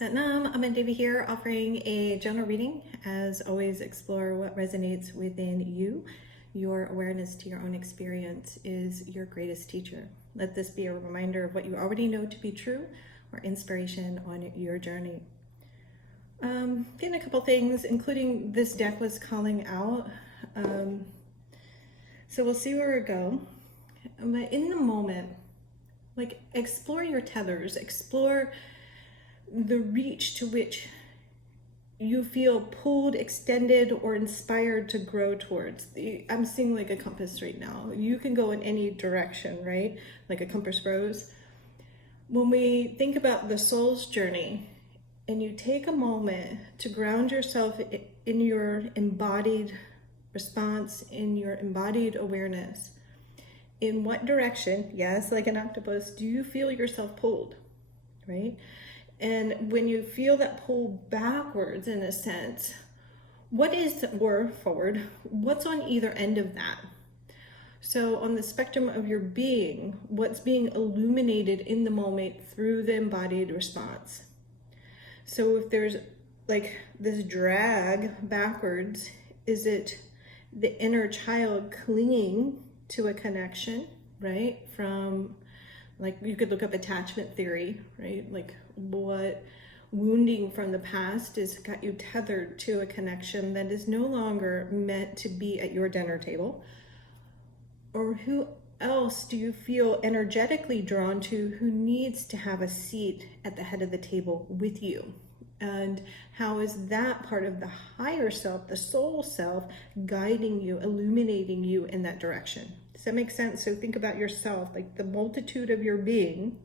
Satnam, I'm Devi here offering a general reading. As always, explore what resonates within you. Your awareness to your own experience is your greatest teacher. Let this be a reminder of what you already know to be true or inspiration on your journey. Getting a couple things, including this deck was calling out. So we'll see where we go. But in the moment, explore your tethers, explore the reach to which you feel pulled, extended, or inspired to grow towards. I'm seeing like a compass right now. You can go in any direction, right? Like a compass rose. When we think about the soul's journey and you take a moment to ground yourself in your embodied response, in your embodied awareness, in what direction, yes, like an octopus, do you feel yourself pulled, right? And when you feel that pull backwards, in a sense, or forward, what's on either end of that? So on the spectrum of your being, what's being illuminated in the moment through the embodied response? So if there's like this drag backwards, is it the inner child clinging to a connection, right? From, like, you could look up attachment theory, right? Like what wounding from the past has got you tethered to a connection that is no longer meant to be at your dinner table? Or who else do you feel energetically drawn to who needs to have a seat at the head of the table with you? And how is that part of the higher self, the soul self, guiding you, illuminating you in that direction? Does that make sense? So think about yourself, like the multitude of your being,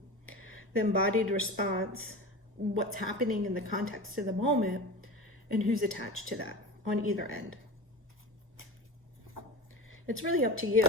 the embodied response, what's happening in the context of the moment, and who's attached to that on either end. It's really up to you.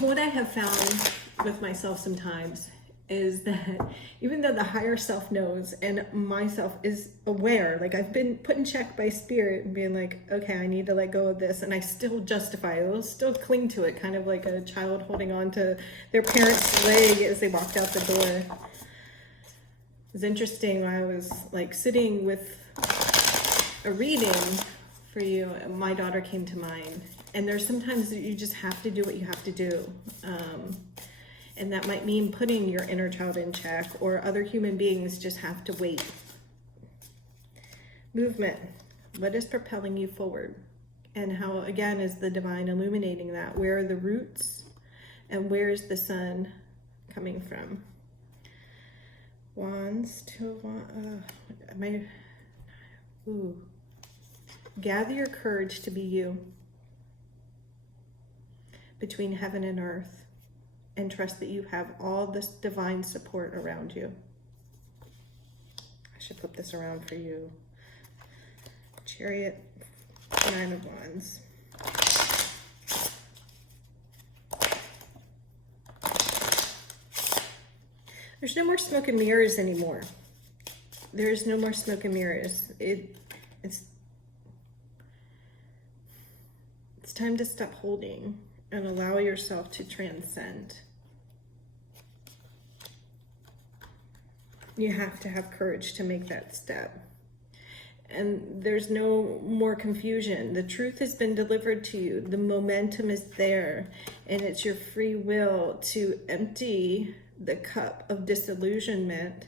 What I have found with myself sometimes is that even though the higher self knows and myself is aware, like I've been put in check by spirit and being like, okay, I need to let go of this, and I still justify it, I'll still cling to it, kind of like a child holding on to their parent's leg as they walked out the door. It was interesting when I was like sitting with a reading for you, my daughter came to mind. And there's sometimes that you just have to do what you have to do. And that might mean putting your inner child in check, or other human beings just have to wait. Movement. What is propelling you forward? And how, again, is the divine illuminating that? Where are the roots? And where's the sun coming from? Wands, Gather your courage to be you between heaven and earth, and trust that you have all this divine support around you. I should flip this around for you. Chariot, 9 of Wands. There's no more smoke and mirrors anymore. There's no more smoke and mirrors. It's time to stop holding and allow yourself to transcend. You have to have courage to make that step. And there's no more confusion. The truth has been delivered to you. The momentum is there. And it's your free will to empty the cup of disillusionment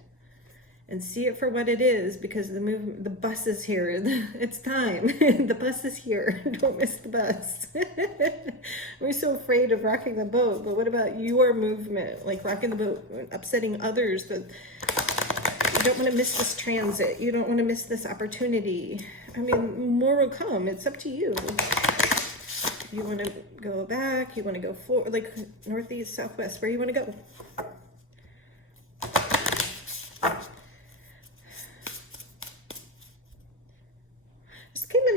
and see it for what it is, because the bus is here. It's time. The bus is here. Don't miss the bus. We're so afraid of rocking the boat, but what about your movement? Like rocking the boat, upsetting others. You don't want to miss this transit. You don't want to miss this opportunity. I mean, more will come. It's up to you. You want to go back, you want to go forward, like northeast, southwest, where you want to go.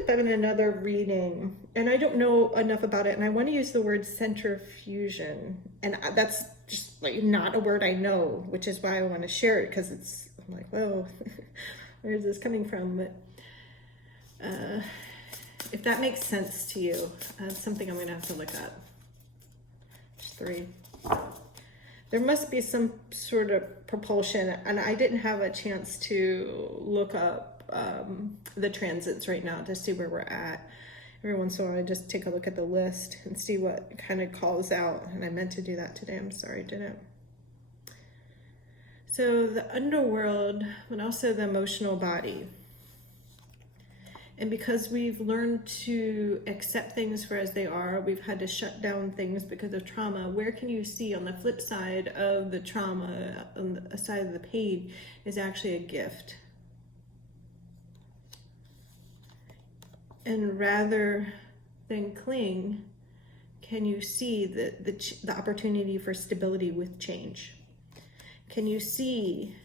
In another reading, and I don't know enough about it, and I want to use the word centrifusion, and that's just like not a word I know, which is why I want to share it, because I'm like, whoa, where is this coming from? But If that makes sense to you, that's something I'm going to have to look up. There's 3. There must be some sort of propulsion, and I didn't have a chance to look up the transits right now to see where we're at. Every once in a while I just take a look at the list and see what kind of calls out, and I meant to do that today. I'm sorry I didn't. So the underworld, but also the emotional body. And because we've learned to accept things for as they are, we've had to shut down things because of trauma. Where can you see on the flip side of the trauma, on the side of the pain, is actually a gift? And rather than cling, can you see the opportunity for stability with change? Can you see,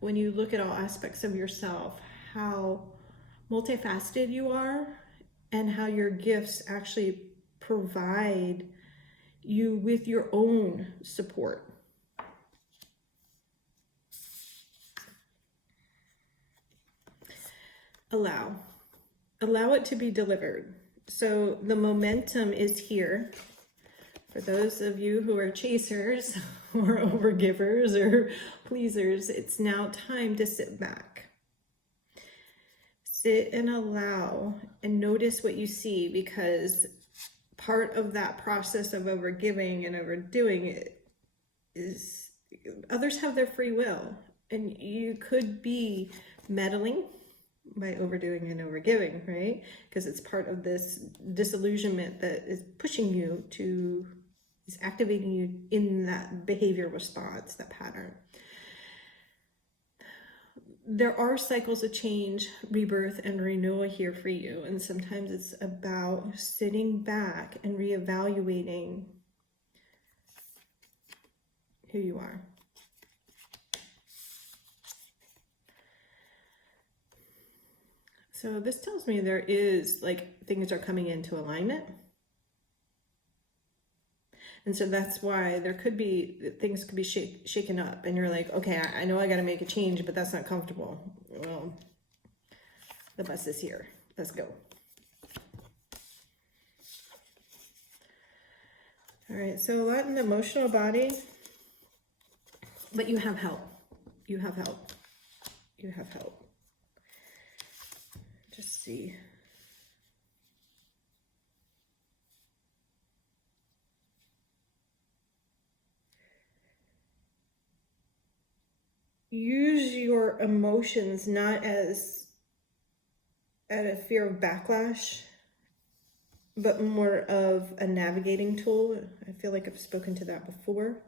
when you look at all aspects of yourself, how multifaceted you are and how your gifts actually provide you with your own support? Allow it to be delivered. So the momentum is here. For those of you who are chasers or overgivers or pleasers, it's now time to sit back. Sit and allow and notice what you see, because part of that process of overgiving and overdoing it is others have their free will, and you could be meddling by overdoing and overgiving, right? Because it's part of this disillusionment that is pushing you to, is activating you in that behavior response, that pattern. There are cycles of change, rebirth, and renewal here for you. And sometimes it's about sitting back and reevaluating who you are. So this tells me there is, like, things are coming into alignment. And so that's why there could be, things could be shaken up, and you're like, okay, I know I got to make a change, but that's not comfortable. Well, the bus is here. Let's go. All right, so a lot in the emotional body, but you have help. You have help. You have help. Just see. Use your emotions not as a fear of backlash, but more of a navigating tool. I feel like I've spoken to that before.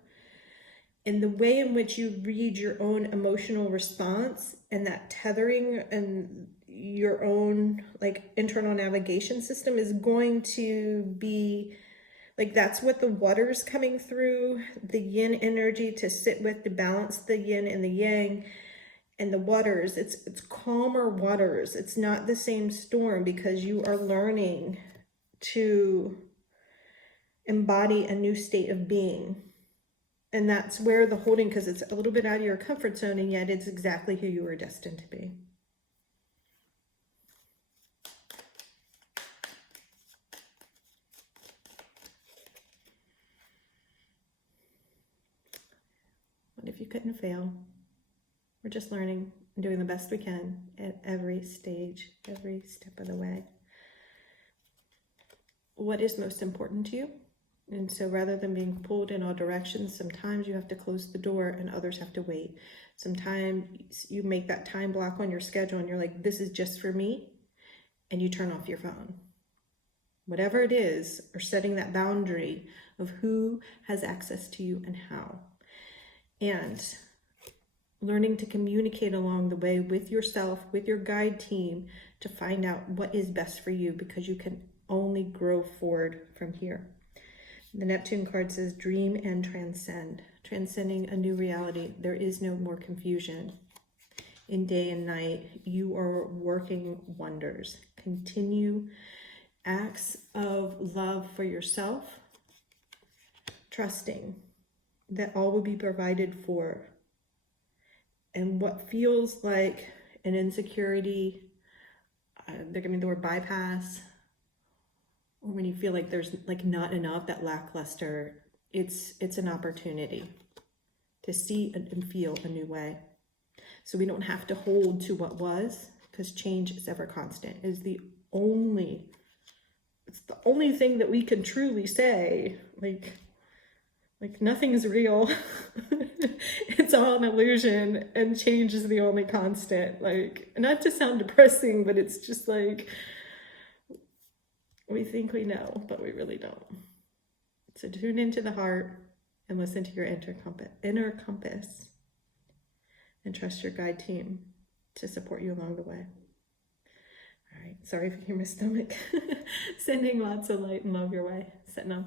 And the way in which you read your own emotional response and that tethering and your own, like, internal navigation system is going to be like, that's what the water's coming through, the yin energy to sit with, to balance the yin and the yang, and the waters. It's calmer waters. It's not the same storm, because you are learning to embody a new state of being. And that's where the holding, because it's a little bit out of your comfort zone, and yet it's exactly who you were destined to be. What if you couldn't fail? We're just learning and doing the best we can at every stage, every step of the way. What is most important to you? And so rather than being pulled in all directions, sometimes you have to close the door and others have to wait. Sometimes you make that time block on your schedule and you're like, this is just for me, and you turn off your phone. Whatever it is, or setting that boundary of who has access to you and how. And learning to communicate along the way with yourself, with your guide team, to find out what is best for you, because you can only grow forward from here. The Neptune card says dream and transcend, transcending a new reality. There is no more confusion. In day and night, you are working wonders. Continue acts of love for yourself, trusting that all will be provided for. And what feels like an insecurity, they're giving me the word bypass, or when you feel like there's like not enough, that lackluster, it's an opportunity to see and feel a new way. So we don't have to hold to what was, because change is ever constant. It's the only thing that we can truly say. Like nothing is real. It's all an illusion, and change is the only constant. Like, not to sound depressing, but it's just like, we think we know, but we really don't. So tune into the heart and listen to your inner compass, and trust your guide team to support you along the way. All right, sorry if you hear my stomach. Sending lots of light and love your way. Sitting up.